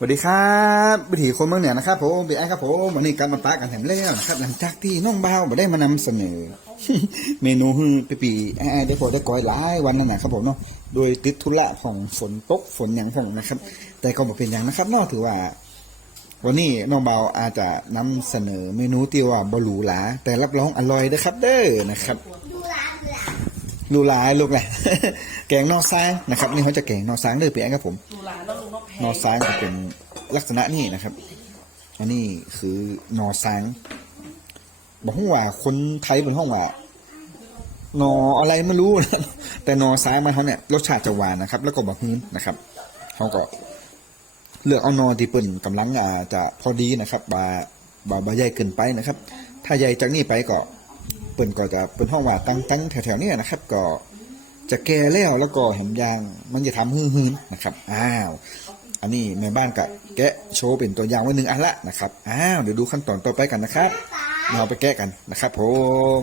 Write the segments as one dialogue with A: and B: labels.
A: สวัสดีครับวิถีคนเมืองเหนือนะครับผมบีไอครับผมวันนี้กลับมาปะกันแถมแล้วนะครับ หลังจากที่น้องบ่าวมาได้มานำเสนอ เมนูฮือปีปีไอได้พอได้ก้อยหลายวันนั่นนะครับผมเนาะโดยติดธุระของฝนตกฝนอย่างของนะครับ แต่ก็บอกเป็นอย่างนะครับเนอกถือว่า วันนี้น้องเบาวอาจจะนำเสนอเมนูที่ว่าบหรูหลาแต่รับรองอร่อยนะครับ เด้อนะครับ
B: ดูร้านเปล่า
A: ลูหลายลูกแหละแกงนอกซ้ายนะครับนี่เขาจะแกงนอกซ้ายเด้อปีไอครับผม
C: ดูร้า น
A: อซ้ายจะเป็นลักษณะนี้นะครับ อันนี้คือนอซ้างบอกห้องว่าคนไทยเป็นห้องว่านออะไรไม่รู้นะแต่นอซ้ายมันเขาเนี่ยรสชาติจะหวานนะครับ แล้วก็บะฮื้นนะครับเขาก็เลือกเอานอที่เปิ่นกำลังอาจะพอดีนะครับบาบาบาใหญ่เกินไปนะครับ ถ้าใหญ่จากนี้ไปก็เปิ่นก็จะเป็นห้องว่าตั้งตั้งแถวๆนี้นะครับ ก็จะแก่แล้วแล้วก็เห็นยางมันจะทำฮื้นๆนะครับ อ้าว อันนี้แม่บ้านกับแกะโชว์เป็นตัวอย่างไว้หนึ่งอันละนะครับอ้าวเดี๋ยวดูขั้นตอนต่อไปกันนะครับเราไปแกะกันนะครับ ผม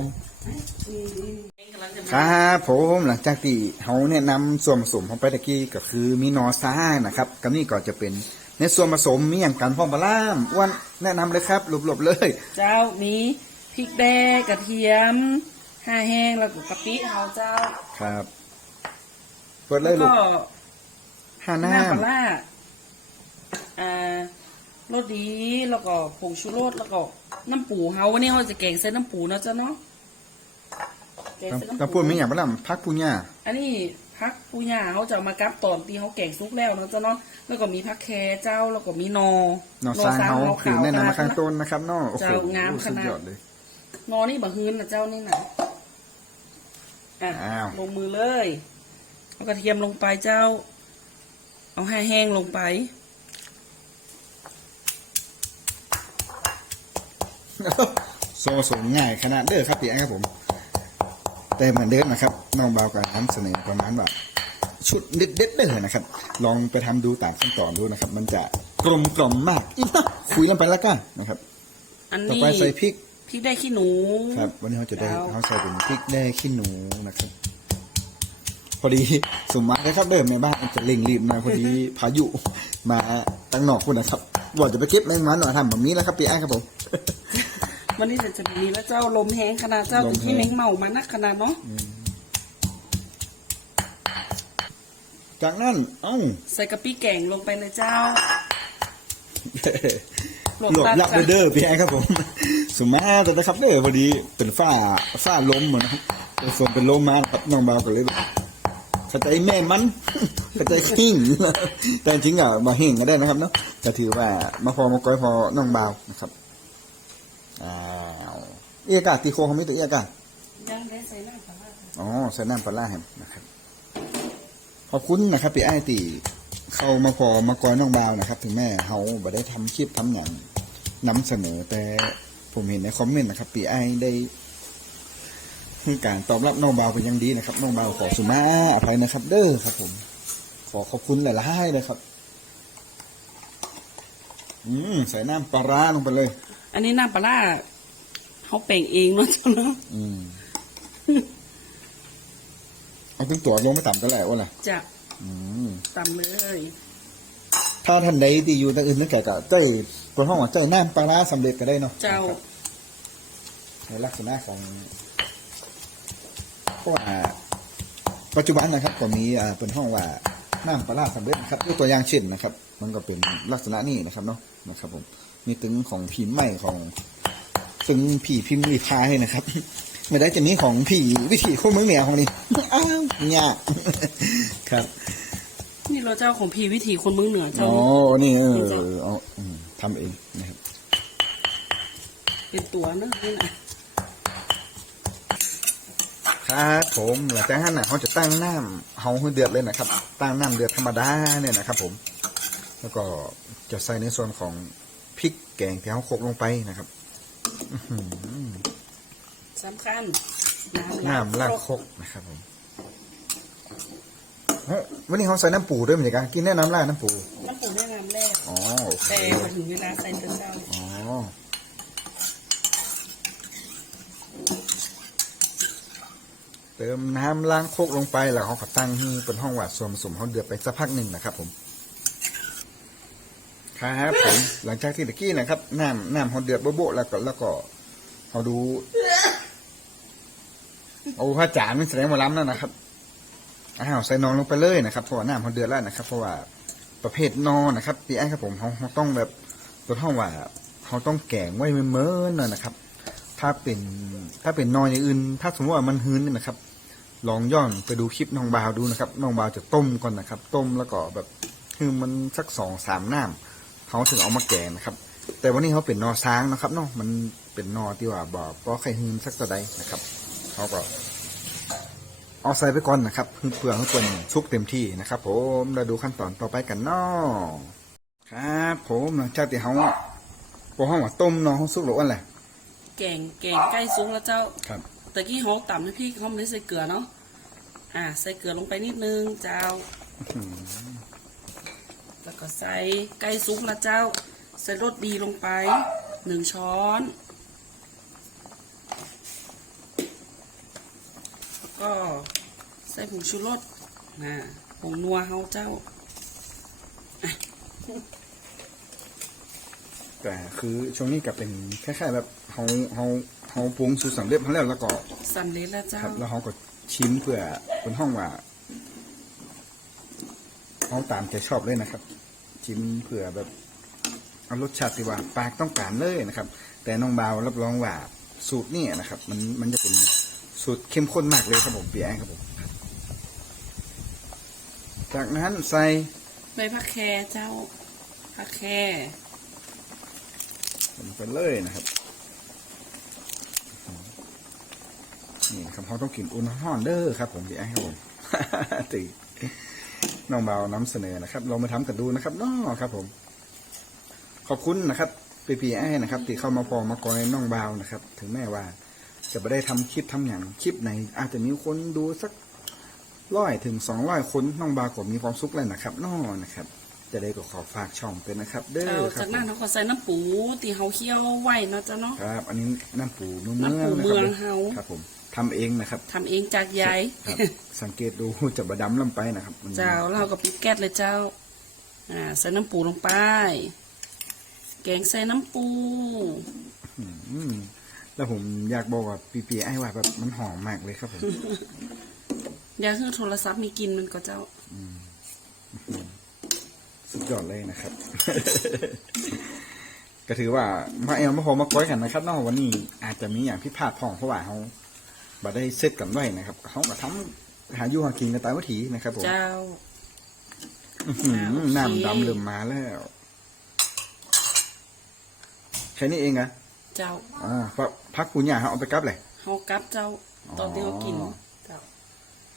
C: กำลังจะ
A: ครับผมหลังจากที่เขาเนี่ยนำส่วนผสมของไปตะกี้ก็คือมีนอซ่านะครับกับนี่ก็จะเป็นในส่วนผสมมีอย่างกันพ่อมปลาล่ามอ้วนแนะนำเลยครับหลบๆเลย
C: เจ้ามีพริกแดงกระเทียมห้าแห้งแล้วก็กะปิเฮาเจ้า
A: ครับเปิดเล
C: แล้
A: ยวลู
C: ก็
A: กห้า
C: ห
A: น้
C: น้าปลาร้า อ่ารสดีแล้วก็ผงชูรสแล้วก็น้ำปูเฮาวันนี้เราจะแกงเส้นน้ำปูเนาะเจ้าเนาะแกงเส้นำน้ำ
A: กระ
C: ปู
A: พูดมีอย่างปลาล่ามพักปุญญา
C: อันนี้พักปูย่าเขาจะเอามากับตอนที่เขาแกงซุกแล้วเนาะเจ้าเนาะแล้วก็มีพักแคเจ้าแล้วก็มีนอน
A: อซ่าเขา
C: น
A: คือแนะนำมาข้าง
C: ขว
A: ต้นนะครับเนอโอ้โห
C: เจ้างามขนาด
A: สุดยอดเลย
C: นอนี่บะฮืนนะเจ้านี่นะอะ
A: อ้าว
C: ลงมือเลยเอากระเทียมลงไปเจ้า เอาให้แห้งลงไป
A: โซสูงง่ายขนาดเด้อครับพี่แอนครับผม แต่เหมือนเดิมนะครับน้องเบากับน้ำเสนอประมาณแบบชุดเด็ดๆเด้อนะครับ ลองไปทำดูตามขั้นตอนดูนะครับ มันจะกลมกล่อมมากอีกนะคุยกันไปแล้วกันนะครับ
C: อัน
A: ต่อ
C: นี้
A: ไปใส่พริก
C: พริกได้ขี้หนู
A: ครับ วันนี้เขาจะได้
C: แล้ว
A: เขาใส่เป็นพริกแด้ขี้หนูนะครับ พอดีสมมาเลยครับเดิมในบ้านมันจะเร่งรีบมาพอดีพายุมาตั้งนอกคุณนะครับว่าจะไปเก็บแมงมันหน่อยทำแบบนี้แล้วครับพี่แอนครับผม
C: วันนี้จะจะมีแล้วเจ้าลมแห้งขนาดเจ้า
A: ลม
C: ที่
A: แห้ง
C: เม้งเมามานักขนาดเนาะ
A: จากนั้นเอ้า
C: ใส่กะปิแกงลงไปเลยเจ้า
A: หลบยับเด้อพี่แอนครับผมสมมาแต่นะครับเด้อพอดีเป็นฝ้าฝ้าลมเหมือนนะครับเป็นฝนเป็นลมมาครับน้องเบาก็เลยแบบเข้าใจแม่มัน เข้าใจขิงแต่จริงๆอะมาเฮงก็ได้นะครับเนาะจะถือว่ามาพอมาก้อยพอน้องเบานะครับอ้าว เอียกาตีโคเขาไม่ตัวเอียกา
C: ยังได้ใส่น้ำปลาร้า
A: อ๋อใส่น้ำปลาร้าแฮมนะครับ ขอบคุณนะครับพี่ไอ้ายตีเข้ามาพอมากอยน้องบาวนะครับ ถึงแม่เขาบ่ได้ทำคลิปทำอย่างนำเสนอ แต่ผมเห็นในคอมเมนต์นะครับพี่ไอ้ายได้ให้การตอบรับน้องบาวเป็นอย่างดีนะครับน้องบาวขอสุมาอภัยนะครับ เด้อครับ ผม ขอขอบคุณหลายๆเลยครับ อืมใส่น้ำปลาร้าลงไปเลย
C: อันนี้น้ำปลาร้า เขาแป่งเองเนาะเจ้าเนาะ
A: อืมเอาถึงตัวลงไม่ต่ำก็แล้วว่าล่ะ
C: จะ
A: อืม
C: ตำเลย
A: ถ้าท่านใดที่อยู่ทางอื่นนั่นแก่ก็เจ้ยคนห้องว่าเจ้ยน้ำปลาร้าสำเร็จก็ได้เนาะ
C: เจ้า
A: นะครับในลักษณะของเพราะว่าปัจจุบันนะครับก็มีอ่าเป็นห้องว่าน้ำปลาร้าสำเร็จนะครับยกตัวอย่างเช่นนะครับ มันก็เป็นลักษณะนี้นะครับเนาะนะครับ ผมมีตึงของพิมพ์ใหม่ของ ตึงผีพิมพ์รีพายนะครับไม่ได้จะมีของผีวิถีคนเมืองเหนือของนี่อ้าวเนี่ยากครับ
C: นี่เราเจ้าของพีวิถีคนเมืองเหนือเจ้า
A: อ๋อนี่เออเอาอืมทำเองนะครับ
C: เป็นตัวเนอะนี่นะ
A: ครับผมหลังจากนั้นนะเขาจะตั้งน้ำเฮาให้เดือดเลยนะครับ ตั้งน้ำเดือดธรรมดาเนี่ยนะครับ ผม แล้วก็จะใส่ในส่วนของพริกแกงที่เขาโขลกลงไปนะครับอื้อหือ
C: สำคัญ
A: น้ำลาดโคกนะครับผมเฮ้ยวันนี้เขาใส่น้ำปูด้วยเหมือนกันกินแน่น้ำลาดน้ำปู
C: น้ำปูแนะนำแรก
A: อ๋อโอเค
C: แต่พอถึงเวลาใส่เกลือเจ้า
A: อ๋อเติมน้ำล้างโคกลงไปแล้วเขาก็ตั้งให้เป็นห้องหวาดส่วนผสมเขาเดือดไปสักพักหนึ่งนะครับผม ครับผมหลังจากที่ตะกี้นะครับน้ำน้ำเขาเดือดโบ๊ะแล้วก็แล้วก็เขาดูเอาผ้าจานมันแสดงมาล้ำนั่นนะครับอ้าวใส่นอนลงไปเลยนะครับเพราะว่าน้ำเขาเดือดแล้วนะครับเพราะว่าประเภทนอนนะครับพี่แอนครับผมเขาเขาต้องแบบตัวท่องว่าเขาต้องแกงไว้เมื่อๆหน่อยนะครับ ถ้าเป็นถ้าเป็นนอนอย่างอื่น ถ้าสมมติว่ามันหืนนี่นะครับ ลองย้อนไปดูคลิปน้องบาวดูนะครับน้องบาวจะต้มก่อนนะครับ ต้มแล้วก็แบบคือมันสักสองสามน้ำ เขาถึงเอามาแกงนะครับ แต่วันนี้เขาเป็นนอช้างนะครับเนาะมันเป็นนอที่ว่าบอกก็ไข่หืนสักตะใดนะครับเขาก็เอาใส่ไปก่อนนะครับเพื่อให้เป็นชุกเต็มที่นะครับ ผมเราดูขั้นตอนต่อไปกันเนาะครับผมหลังจากที่เขาพอห้องว่าต้มเนอเขาสุกหรือว่าอะไร
C: แกงแกงใกล้ซุกแล้วเจ้า
A: ครับ
C: ตะกี้เขาตำน้ำพริกเขาไม่ได้ใส่เกลือเนาะอ่า ใส่เกลือลงไปนิดนึงเจ้า แล้วก็ใส่ไก่ซุปละเจ้า ใส่รสดีลงไปหนึ่งช้อนแล้วก็ใส่ผงชูรสนะผงนัวเฮาเจ้า
A: แต่คือช่วงนี้ก็เป็นคล้ายๆแบบเขาเขาเขาปรุงสูตรสำเร็จมาแล้วแล้วก็
C: สำเร็จแล้วเจ้า
A: ครับแล้วเขาก็ชิมเพื่อเป็นห้องว่า เขาตามใจชอบเลยนะครับชิมเพื่อแบบเอารสชาติที่ว่าปากต้องการเลยนะครับ แต่น้องบาวรับรองว่าสูตรนี่นะครับ มันมันจะเป็นสูตรเข้มข้นมากเลยครับผมพี่แอนครับผมจากนั้นใส่
C: ใบผักแครเจ้าผักแคร
A: ลงไปเลยนะครับนี่ครับเขาต้องกินอุ่นห้อนเด้อครับผมพี่ไอ้ครับผมตี น้องเบานำเสนอนะครับเรามาทำกันดูนะครับน้อครับผม ขอบคุณนะครับปีปีไอ้นะครับที่เข้ามาพอมากอยน้องเบาวนะครับ ถึงแม้ว่า จะไม่ได้ทำคลิปทำอย่างคลิปไหน อาจจะมีคนดูสักร้อยถึงสองร้อยคนน้องบาวก็มีความสุขแล้วนะครับน้อนะครับ จะได้ก็ขอฝากช่องเป็นนะครับ เด้
C: เจ้า
A: อครั
C: จาก
A: บ
C: นั้นเขาก็ใส่น้ำปูที่เขาเคี่ยวไว้เนาะเจ้าเนาะ
A: ครับ อันนี้น้ำปูเมือง
C: น้ำปู
A: นะ
C: เมื
A: ค
C: อง
A: รับ
C: เฮา
A: ครับผม ทำเองนะครับ
C: ทำเองจากยาย
A: ครับ สังเกตดูจะบดำลำไปนะครับมัน
C: เจ้าแล้วเราก็ปิดแก๊สเลยเจ้า อ่า ใส่น้ำปูลงไป แกงใส่น้ำปู
A: อืมแล้วผมอยากบอกว่าปีปีไอ้ว่าแบบมันหอมมากเลยครับผม
C: อย่าคือโทรศัพท์มีกลินมันก็เจ้า
A: สุดยอดเลยนะครับ ก็ถือว่ามาเอลมาพอมาก้อยกันนะครับเนอกวันนี้อาจจะมีอย่างพิพาทพ่องเพราะว่าเขา บัได้เซตกันไว้นะครับเขาก็ทำหาอยู่หากินกันตามวิถีนะครับผม
C: เจ้า
A: อื้อหือ
C: อ่าโอเค
A: น้ำดำเริ่มมาแล้วแค่นี้เองอะ
C: เจ้า
A: อ่าพักพักปูหยาเขาเอาไปกลับเลย
C: เฮากับเจ้าตอนที่เขากิน
A: อ๋อ
C: เจ้า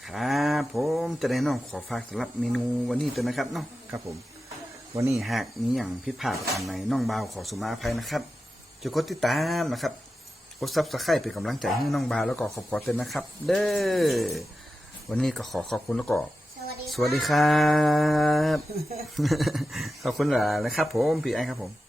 A: ครับผมจะได้น้องขอฝากสำหรับเมนูวันนี้ตัวนะครับเนาะครับผม วันนี้หากมีอย่างผิดพลาดประการใดน้องบ่าวขอสุมาอภัยนะครับจะกดติดตามนะครับ กดซับสไครป์เป็นกำลังใจให้น้องบ่าวแล้วก็ขอบคุณเต็มนะครับ เด้อวันนี้ก็ขอขอบคุณแล้วก็
B: สวัสดี
A: สวัสดีครับ ขอบคุณหลายนะครับ ผมพี่ไอ้ครับผม